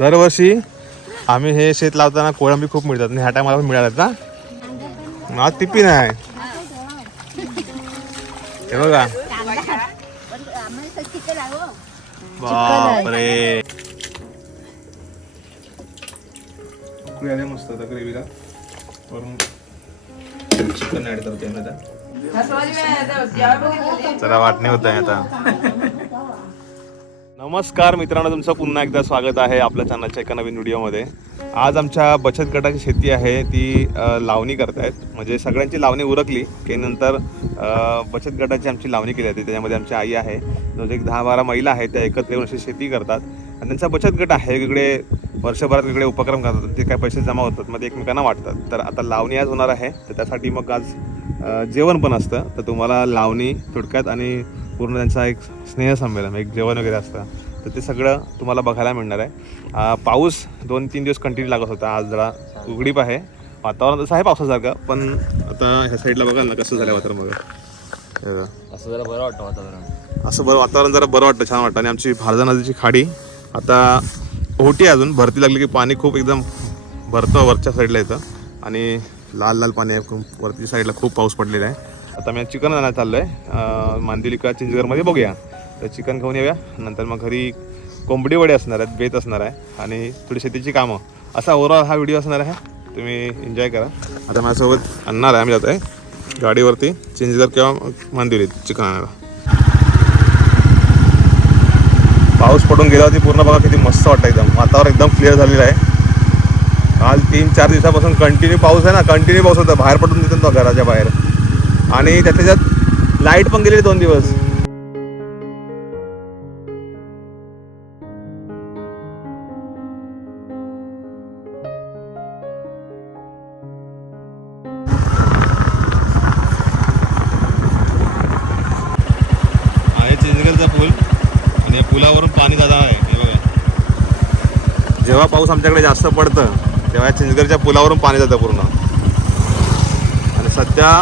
दरवर्षी आम्ही हे शेत लावताना कोळंबी खूप मिळतात आणि ह्या टायमाला पण मिळाल्यात ना. आज टिपी नाही हे बघा. बापरे मस्त ग्रेव्हीला वरून चिकन ऍड करते जरा वाटणे होत आहे आता. नमस्कार मित्रांनो, तुमचं पुन्हा एकदा स्वागत आहे आपल्या चॅनलच्या एका नवीन व्हिडिओमध्ये. आज आमच्या बचत गटाची शेती आहे ती लावणी करतायत. म्हणजे सगळ्यांची लावणी उरकली की नंतर बचत गटाची आमची लावणी केली जाते. त्याच्यामध्ये आमची आई आहे, जवळ एक 10-12 महिला आहेत, त्या एकत्र येऊन अशी शेती करतात आणि त्यांचा बचत गट आहे. वेगवेगळे वर्षभरात वेगळे उपक्रम करतात, ते काय पैसे जमा होतात मग एकमेकांना वाटतात. तर आता लावणी आज होणार आहे, तर त्यासाठी मग आज जेवण पण असतं. तर तुम्हाला लावणी थोडक्यात आणि पूर्ण त्यांचा एक स्नेहसंमेलन, एक जेवण वगैरे असतं, तर ते सगळं तुम्हाला बघायला मिळणार आहे. पाऊस 2-3 दिवस कंटिन्यू लागत होता. आज जरा उघडीप आहे, वातावरण तसं आहे पावसासारखं, पण आता ह्या साईडला बघाल ना कसं झालं वातावरण. बघा असं जरा बरं वाटतं वातावरण, असं बरं वातावरण जरा बरं वाटतं, छान वाटतं. आणि आमची भारदा नदीची खाडी आता होती, अजून भरती लागली की पाणी खूप एकदम भरतं वरच्या साईडला येतं आणि लाल लाल पाणी आहे. खूप वरती साईडला खूप पाऊस पडलेला आहे. आता मी चिकन आणायला चाललो आहे मांदिलिका चिंचगडमध्ये, बघूया. तर चिकन खाऊन येऊया, नंतर मग घरी कोंबडी वडे असणार आहेत, बेत असणार आहे आणि थोडी शेतीची कामं. असा ओव्हरऑल हा व्हिडिओ असणार आहे, तुम्ही एन्जॉय करा. आता माझ्यासोबत आणणार आहे, आम्ही जातो आहे गाडीवरती चिंचगड किंवा मांदिवलीत चिकन आणायला. पाऊस पडून गेल्यावरती पूर्ण बघा किती मस्त वाटतं, एकदम वातावरण एकदम क्लिअर झालेलं आहे. काल 3-4 दिवसापासून कंटिन्यू पाऊस आहे ना, कंटिन्यू पाऊस होता, बाहेर पडून देतो तो घराच्या बाहेर. आणि त्याच्यात लाईट पण गेलेली 2 दिवस. आहे चिंचगडचा पूल आणि या पुलावरून पाणी जात आहे. हे बघा, जेव्हा पाऊस आमच्याकडे जास्त पडतं तेव्हा चिंचगडच्या पुलावरून पाणी जातं पूर्ण. आणि सध्या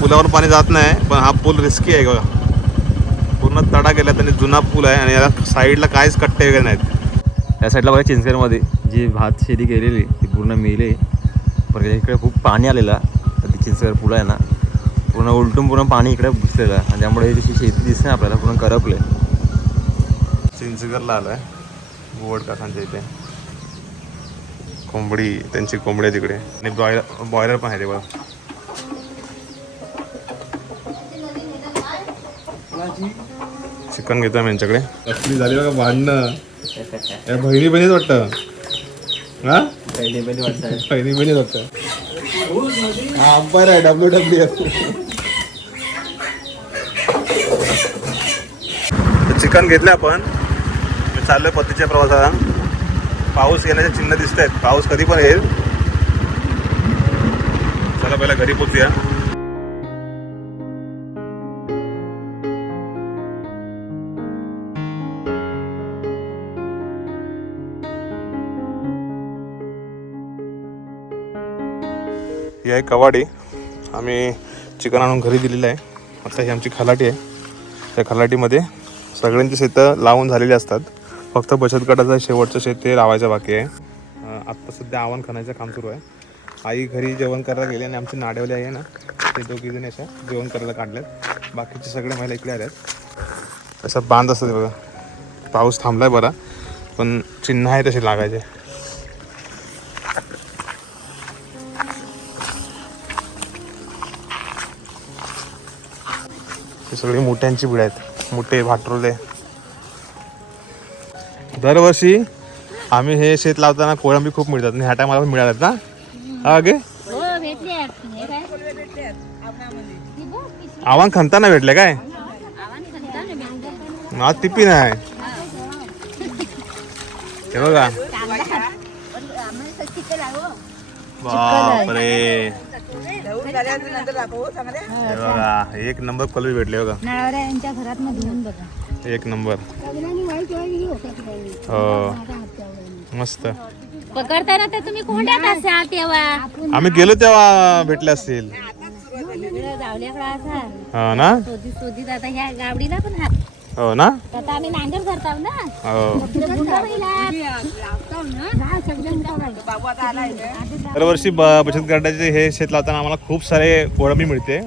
पुलावर पाणी जात नाही, पण हा पूल रिस्की आहे बघा, पूर्ण तडा गेला आणि जुना पूल आहे आणि याला साईडला काहीच कट्टे वगैरे नाहीत. त्या साईडला बघा चिंचगडमध्ये जी भात शेती केलेली ती पूर्ण मेली, पण इकडे खूप पाणी आलेलं. तर ती चिंचगड पुल आहे ना, पूर्ण उलटून पूर्ण पाणी इकडे घुसलेलं आहे आणि त्यामुळे ही शेती दिसते आपल्याला पूर्ण करपले. चिंचगडला आलो आहे, गोवड काकांच्या इथे कोंबडी, त्यांची कोंबडी आहे तिकडे आणि बॉयलर पण आहे ते बघा. चिकन घेतो आम्ही यांच्याकडे. कसली झाली बघा भांडणं, या बहिणी बहिणीच वाटतं. हा बहिणी बहिणीच वाटतं. हा अंपायर आहे WWF. चिकन घेतलं आपण, चाललोय पतीच्या प्रवासाला. पाऊस येण्याचे चिन्ह दिसत आहेत, पाऊस कधी पण येईल. चला पहिला घरी पोचूया. ही आहे कवाडी, आम्ही चिकन आणून घरी दिलेलं आहे. आता ही आमची खलाटी आहे, त्या खलाटीमध्ये सगळ्यांची शेतं लावून झालेली असतात, फक्त बचत गटाचं शेवटचं शेत ते लावायचं बाकी आहे. आत्ता सध्या आव्हान खाण्याचं काम सुरू आहे. आई घरी जेवण करायला गेली आणि आमची नाडेवाली आहे ना, ते दोघीजणी अशा जेवण करायला काढल्यात. बाकीचे सगळे महिला इकडे आल्यात. असं बांध असतं बघा. पाऊस थांबलाय बरा, पण चिन्ह आहे तसे लागायचे. हे सगळी मोठ्यांची बीड आहेत, मोठे भाटरोले. दरवर्षी आम्ही हे शेत लावताना कोळंबी खूप मिळतात आणि ह्या टायमाला पण मिळाल्यात ना. हा गे आव्हान खंताना भेटले काय, आज टिपी नाही. हे बघा, बापरे, बघा एक नंबर कोलबी भेटले बघा, एक नंबर. हो मस्त. पकडताना तर तुम्ही कोंड्यात असाल तेव्हा, आम्ही गेलो तेव्हा भेटले असतील. हो ना, शोधित आता ह्या गावडीला पण हात. हो ना, आता आम्ही नांगर करताव ना. हो दरवर्षी बचत गटाचे हे शेत लावताना आम्हाला खूप सारे कोळंबी मिळते.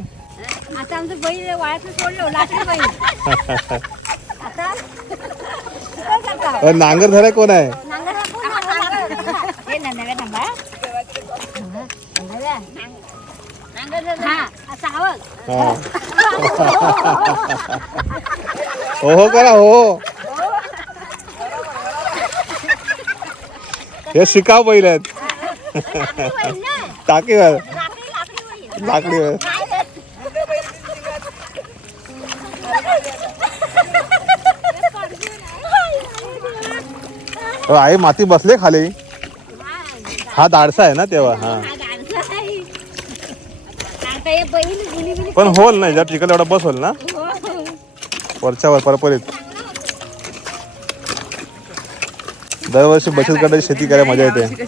आता आमचं बैल वाळाचं सोडलं लाकडी बैल आता काय करता? नांगर धराय कोण आहे? नांगर हे नव्या थांबा हा असं आवाज हो हो करा हो. हे शिकाव बैल आहेत. टाकीवर लाकडीवर आई माती बसले खाली. हा दाडसा आहे ना तेव्हा. हा पण होल नाही जर चिकन एवढा बस होल ना वरच्यावर परपरीत. दरवर्षी बचत गटाची शेती करायला मजा येते.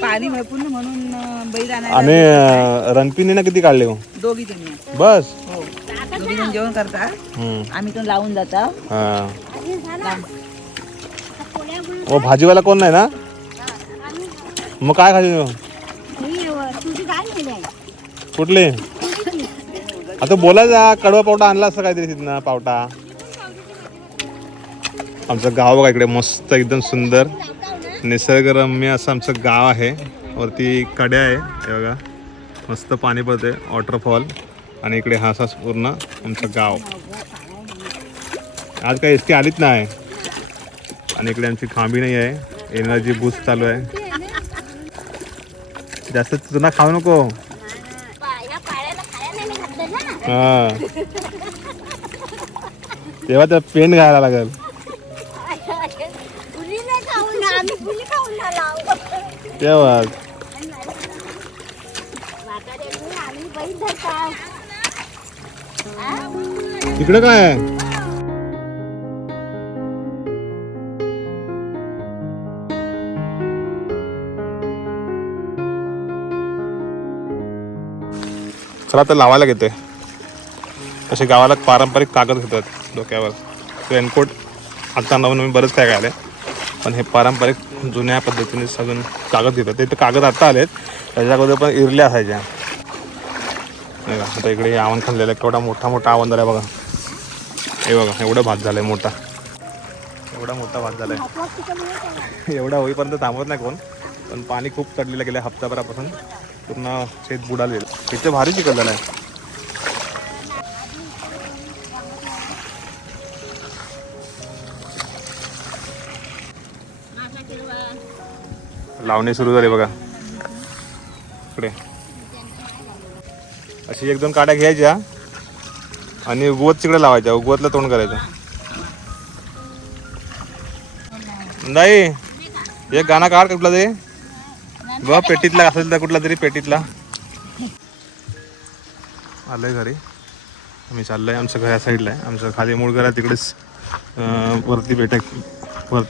पाणी भरपूर म्हणून बैल आणि रणपिनी ना किती काढले हो? दोघी जणी बस दोघी जण जेवण करता. आम्ही तो लावून जाता. हा ओ भाजीवाला कोण नाही ना मग काय खायचं? कुठले आता बोलायचा कडवा पावटा आणला असं काहीतरी तिथनं पावटा. आमचं गाव बघा इकडे मस्त एकदम सुंदर निसर्गरम्य असं आमचं गाव आहे. वरती कड्या आहे हे बघा मस्त पाणी पडते वॉटरफॉल. आणि इकडे हा असा पूर्ण आमचं गाव. आज काही एस टी आलीच नाही. आणि इकडे आमची खांबी नाही आहे. एनर्जी बूस्ट चालू आहे. जास्त चुना खाऊ नको. हा तेव्हा तर पेंट घालायला लागेल. तेव्हा इकडे काय आहे? चला तर लावायला घेते. असे गावाला पारंपरिक कागद घेतात डोक्यावर. रेनकोट आता नवीन बरंच काय आले पण हे पारंपरिक जुन्या पद्धतीने सगळं कागद घेतात. ते तर कागद आता आलेत त्याच्या अगोदर पण इरल्या असायच्या. नाही का आता इकडे आवण खाल्लेलं आहे. केवढा मोठा मोठा आवण झाला बघा. हे बघा एवढं भात झालंय मोठा. एवढा मोठा भात झालाय. एवढा होईपर्यंत थांबवत नाही कोण. पण पाणी खूप चढलेलं गेलं हप्ताभरापासून. पूर्ण शेत बुडालेलं. इथे भारी चिखल झालाय. लावणी सुरू झाली बघा इकडे. अशी एक दोन काड्या घ्यायच्या आणि उगवत तिकडे लावायच्या. उगवतला तोंड करायचं. नाही एक गाणं काढ कुठला तरी बघ पेटीतला असेल तर कुठला तरी पेटीतला. आलंय घरी. आम्ही चाललोय आमच्या घरा साईडला आहे. आमचं खाली मूळ घर आहे तिकडेच. वरती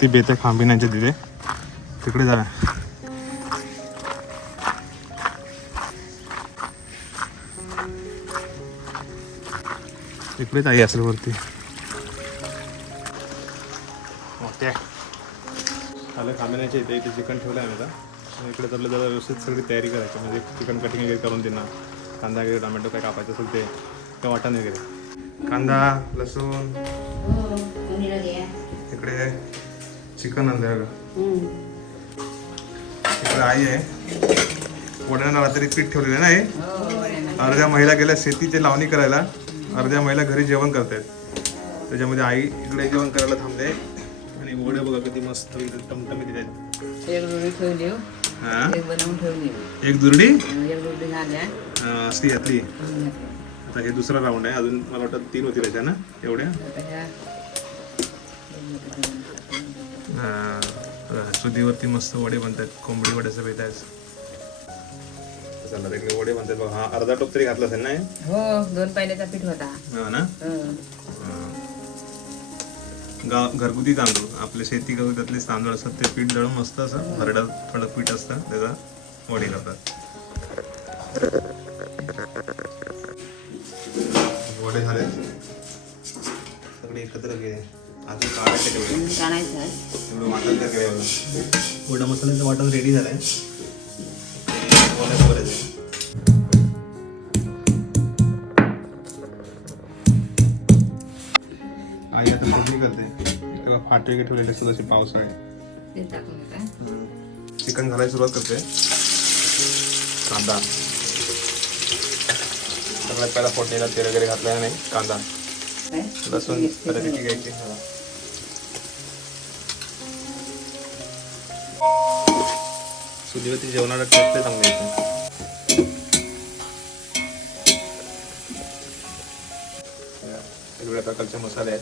बेत आहे खांबिनांच्या तिथे तिकडे जा. इकडेच आई असेल वरती. आलं खांबिनांच्या इथे इथे चिकन ठेवलं आहे आता. इकडे आपलं जरा व्यवस्थित सगळी तयारी करायची. म्हणजे चिकन कटिंग वगैरे करून देणार. कांदा वगैरे टोमॅटो काय कापायचं असेल ते किंवा वाटण वगैरे. कांदा लसूण इकडे चिकन आणलं बघा. इकडे आई आहे. वड्यांना रात्री पीठ ठेवलेलं नाही. अर्ध्या महिला गेल्या शेतीची लावणी करायला. अर्ध्या महिला घरी जेवण करतायत. त्याच्यामध्ये आई इकडे जेवण करायला थांबले. आणि वडे बघा किती मस्त टमटमीत आहेत. एक दुर्डी ठेवली. एक बनवून ठेवली. एक दुर्डी एक दुर्डी झाल्या असली घातली. आता हे दुसरा राऊंड आहे. अजून मला वाटतं 3 होतील त्याच्या ना एवढ्या. चुलीवरती मस्त वडे बनतात. कोंबडी वड्याचं बेत आहे. चला तिकडे वडे बनतात बघा. हा अर्धा टोप तरी घातला असेल ना. हो 2 पायल्याचा पीठ होता. हा ना. घरगुती तांदूळ आपले शेती त्यातले तांदूळ असतात. ते पीठ दळून मस्त असं भरडं थोडं पीठ असतं त्याचा वडे करतात. वडे झाले सगळे एकत्र गेले. आता काढायचे तेवढे काढायचं आहे. तेवढं वाटण तर करायला गोडा मसाल्याचं वाटण रेडी झालं आहे. ओल्याचं करायचं आई आता फोडणी करते. तेव्हा फाटे वगैरे ठेवलेले असतात असे पावसाळे. तेल टाकून घेता. चिकन घालायला सुरुवात करते. कांदा सगळ्यात पहिला फोडणीला तेल वगैरे घातलं नाही. कांदा काय? लसूण बऱ्यापैकी घ्यायची. चुलीवरती जेवणाला टेस्ट चांगले येते. वेगवेगळ्या प्रकारचे मसाले आहेत.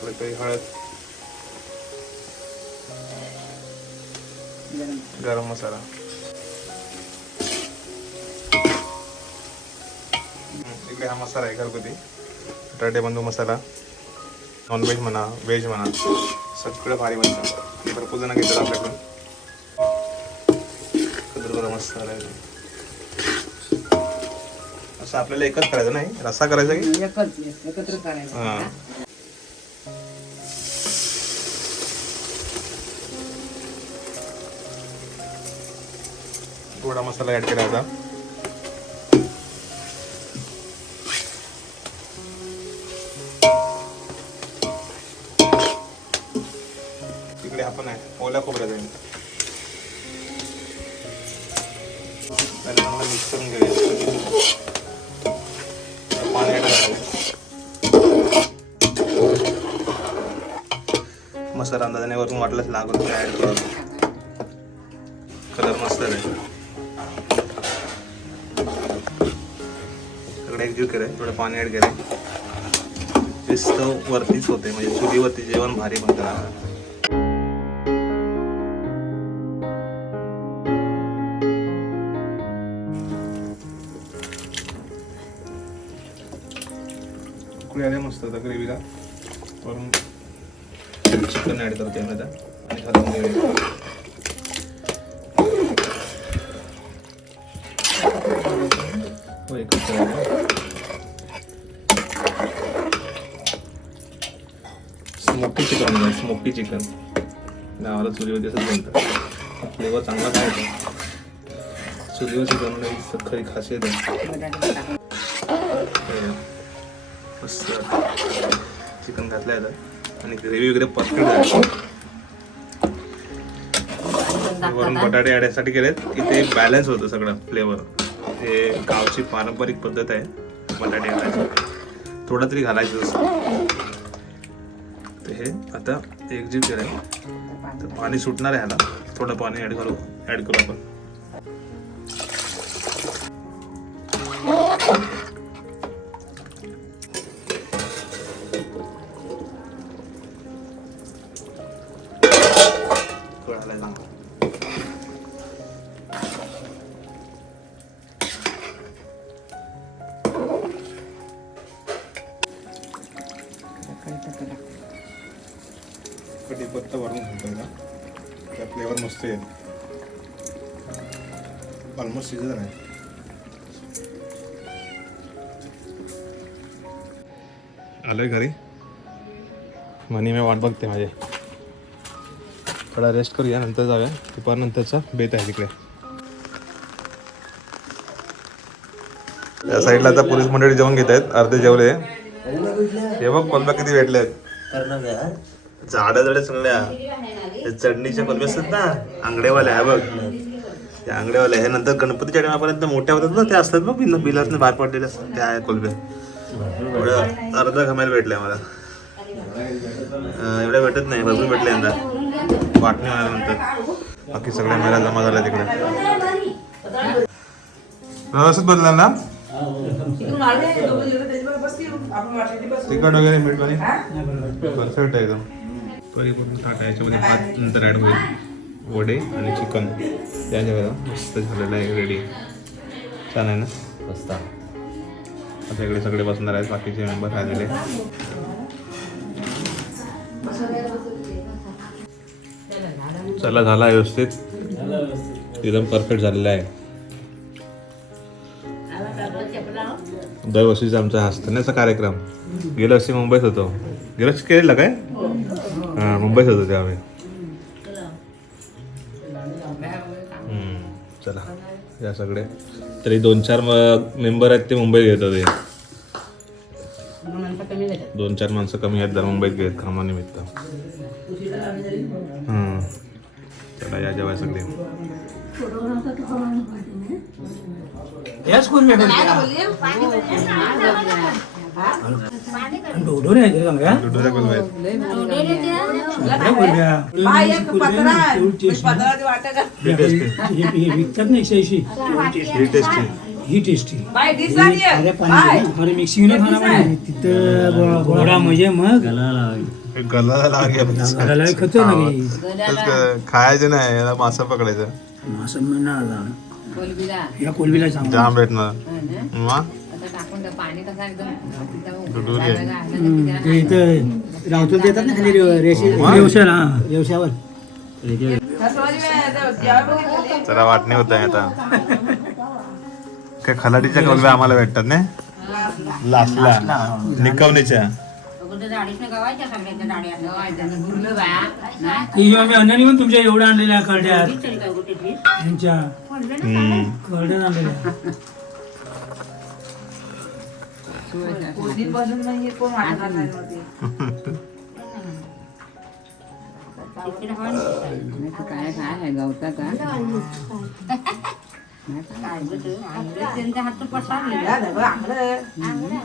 थोडी काही हळद, गरम मसाला, इकडे हा मसाला आहे घरगुती बटाटे बंधू मसाला. नॉनव्हेज म्हणा व्हेज म्हणा सगळं भारी बनतं. भरपूर जण घेतात आपल्याकडून. गरम मसाला आहे. असं आपल्याला एकच करायचं नाही, रस्सा करायचा की एकत्र करायचं. हां. थोडा मसाला ऍड केला होता. तिकडे आपण आहे ओल्या खोबऱ्याचा मिक्स करून घेऊया. पाणी ऍड करायचं. मसाला अंदाजाने वरून वाटलंच लागून ऍड करू. कलर मस्त आहे. सगळं एकजीव केलंय. थोडं पाणी ऍड केलंय. नुसतं वरतीच होते म्हणजे चुलीवरती जेवण भारी बनतं. उकळी आले मस्त आता ग्रेव्हीला. वरून चिकन ऍड करते मी आता आणि हलवून घेऊया. एकच स्मोकी चिकन. स्मोकी चिकन गावाला चुलीवरती असंच बनतं. फ्लेवर चांगला खायचा. चुलीवर चिकन खरी खासियत आहे. मस्त चिकन घातलं आहे आणि ग्रेव्ही वगैरे परफेक्ट आहे. वरून बटाटे ॲडसाठी केलेत की ते बॅलन्स होतं सगळं फ्लेवर. ते गावची पारंपरिक पद्धत आहे बटाटे घालायची. थोडं तरी घालायचं असं. ते हे आता एकजीव केलं. तर पाणी सुटणार आहे ह्याला. थोडं पाणी ॲड करू आपण. कढीपत्ता वरून घालतोय ना. त्या फ्लेवर मस्त येईल. ऑलमोस्ट शिजत आहे. आलोय घरी. म्हणे मी वाट बघते माझे. थोडा रेस्ट करूया नंतर जाऊया. दुपारनंतरचा बेत आहे तिकडे. त्या साईडला आता पोलीस मंडळी जेवण घेत आहेत. अर्धे जेवले. हे बघ कोलब्या किती भेटले आहेत. झाडं चांगल्या चढणीच्या कोलब्या असतात ना आंगडेवाल्या. बघ त्या आंगडेवाल्या हे नंतर गणपतीच्या टायमापर्यंत मोठ्या होतात ना. त्या असतात बघ बिलासने बाहेर पडलेल्या असतात त्या कोलब्या. एवढ्या अर्धा घामायला भेटल्या मला. एवढ्या भेटत नाही. भरपूर भेटले यंदा वाटणी मिळाल्यानंतर. बाकी सगळ्या मेळा जमा झाल्या तिकडे. व्यवस्थित बदला ना. तिखट वगैरे मीठ वगैरे परफेक्ट आहे एकदम. परिपूर्ण ताट आहे. याच्यामध्ये भात नंतर ॲड होईल. वडे आणि चिकन त्याच्या मस्त झालेलं आहे. रेडी छान आहे ना. मस्त. आता इकडे सगळे बसणार आहेत. बाकीचे मेंबर राहिलेले. चला झाला व्यवस्थित. एकदम परफेक्ट झालेला आहे. दरवर्षीचा आमचा हसण्याचा कार्यक्रम. गेल्या वर्षी मुंबईत होतो. गिरज केलेलं काय हां मुंबईत होतो त्यावेळी. चला या सगळे तरी 2-4 मेंबर आहेत ते मुंबईत घेत होते. 2-4 माणसं कमी आहेत जर मुंबईत घेत कामानिमित्त. चला या जेव्हा सगळे याच कोण भेटेल डोडो नाही दुसऱ्या कोलब्या आहेत. विकतात ना 180 ही टेस्टी ही टेस्टी अरे पाणी मिक्सिंग नाही खाना पाहिजे तिथं घोडा म्हणजे मग गलाला लागेल खतरनाक खायचं नाही याला मासा पकडायचं. असं म्हणा या कोलबीला सांग जाम भेटणार मग इथं रावतून देतात ना खाली रेवशाला रेवशावर जरा वाटणी होत आहे आता. काय खलाटीच्या कोलब्या आम्हाला भेटतात ना लास्टला निकवणीच्या. आम्ही अन्नानी पण तुमच्या एवढ्या आणलेल्या करड्यात यांच्या करड्यात आणलेल्या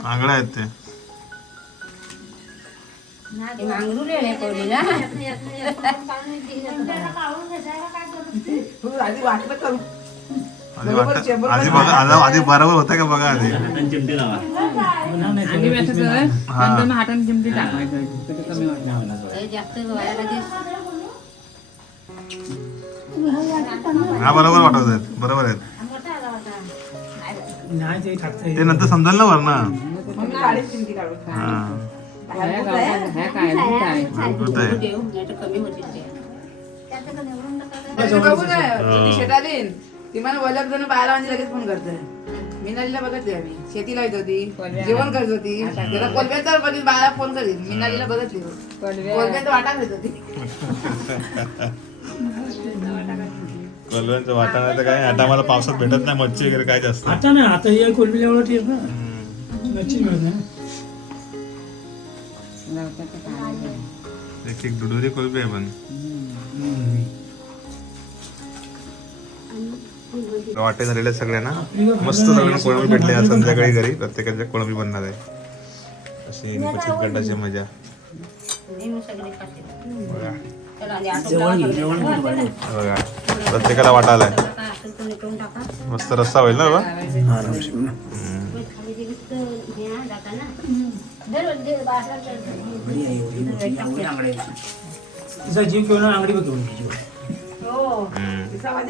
आंगळा आहेत ते आधी बघा आधी बरोबर होतं का बघा आधी. हा बरोबर वाटत आहेत बरोबर आहेत नाही ते टाकता ते नंतर समजाल ना वरना. ती मला ओळख जण बाहेर म्हणजे लगेच फोन करते. मिनालीला बघतली आम्ही शेतीला येत होती जेवण करत होती त्याला कोलब्याचा बघितलं बाळा फोन करील. मिनालीला बघतली कोलब्याचा वाटा घेत होती. कोलब्यांचं वाटा नाही तर काय आता मला पावसात भेटत नाही मच्छी वगैरे काय जास्त. आता ना आता या कोलबीला एवढं येत ना नक्की मिळत नाही. एक दुडोरी कोलबी आहे पण वाटे झालेल्या सगळ्यांना मस्त सगळ्यांना कोळंबी भेटले. आज संध्याकाळी घरी प्रत्येकाच्या कोळंबी बनणार आहे. अशी बचत गटाची मजा बघा बघा प्रत्येकाला वाटा आलाय. मस्त रस्सा होईल ना बाबा. तिचा जीव केवढा आंगडी बघ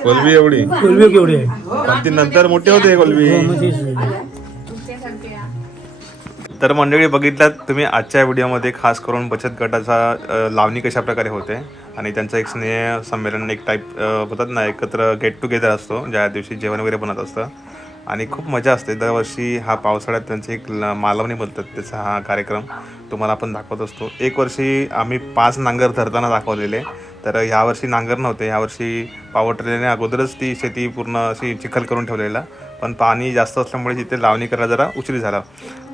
कोलबी एवढी कोलबी केवढी आहे पण ती नंतर मोठी होते कोलबी. तर मंडळी बघितलात तुम्ही आजच्या व्हिडिओमध्ये खास करून बचत गटाचा लावणी कशा प्रकारे होते आणि त्यांचं एक स्नेह संमेलन एक टाईप होतात ना एकत्र गेट टुगेदर असतो ज्या दिवशी जेवण वगैरे बनत असतं आणि खूप मजा असते. दरवर्षी हा पावसाळ्यात त्यांचे एक मालवणी बोलतात त्याचा हा कार्यक्रम तुम्हाला आपण दाखवत असतो. एक वर्षी आम्ही 5 नांगर धरताना दाखवलेले तर ह्यावर्षी नांगर नव्हते. ह्यावर्षी पॉवर ट्रेलरने अगोदरच ती शेती पूर्ण अशी चिखल करून ठेवलेला पण पाणी जास्त असल्यामुळे तिथे लावणी करायला जरा उशीर झाला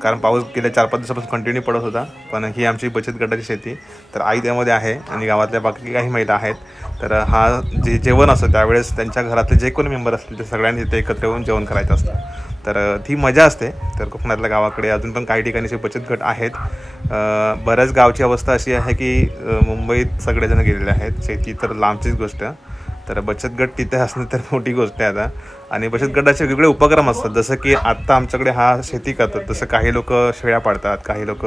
कारण पाऊस गेल्या 4-5 दिवसापासून कंटिन्यू पडत होता. पण ही आमची बचत गटाची शेती तर आई त्यामध्ये आहे आणि गावातल्या बाकी काही महिला आहेत. तर हा जे जेवण असतं त्यावेळेस त्यांच्या घरातले जे कोणी मेंबर असतील ते सगळ्यांनी तिथे एकत्र येऊन जेवण करायचं असतं. तर ती मजा असते. तर कोकणातल्या गावाकडे अजून पण काही ठिकाणी असे बचत गट आहेत. बऱ्याच गावची अवस्था अशी आहे की मुंबईत सगळेजण गेलेले आहेत. शेती तर लांबचीच गोष्ट. तर बचत गट तिथे असणं तर मोठी गोष्ट आहे आता. आणि बचत गटाचे वेगवेगळे उपक्रम असतात जसं की आत्ता आमच्याकडे हा शेती करतात तसं काही लोक शेळ्या पाळतात. काही लोक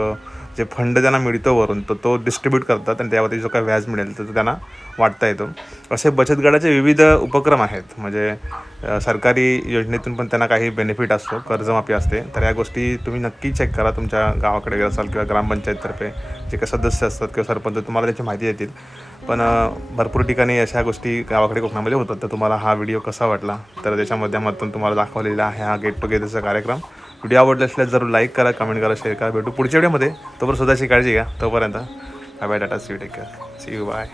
जे फंड त्यांना मिळतो वरून तो डिस्ट्रीब्यूट करतात आणि त्यावरती जो काही व्याज मिळेल तर तो त्यांना वाटता येतो. असे बचत गटाचे विविध उपक्रम आहेत. म्हणजे सरकारी योजनेतून पण त्यांना काही बेनिफिट असतो कर्जमाफी असते. तर या गोष्टी तुम्ही नक्की चेक करा तुमच्या गावाकडे असाल किंवा ग्रामपंचायततर्फे जे काही सदस्य असतात किंवा सरपंच तुम्हाला त्याची माहिती देतील. पण भरपूर ठिकाणी अशा गोष्टी गावाकडे कोकणामध्ये होतात. तर तुम्हाला हा व्हिडिओ कसा वाटला तर त्याच्या माध्यमातून तुम्हाला दाखवलेला आहे हा गेट टुगेदरचा कार्यक्रम व्हिडिओ आवडला असल्यास जरूर लाईक करा, कमेंट करा, शेअर करा. भेटू पुढच्या व्हिडिओमध्ये. तोपर्यंत स्वतःची काळजी घ्या. तोपर्यंत bye bye, tata, see you, take care, see you, bye.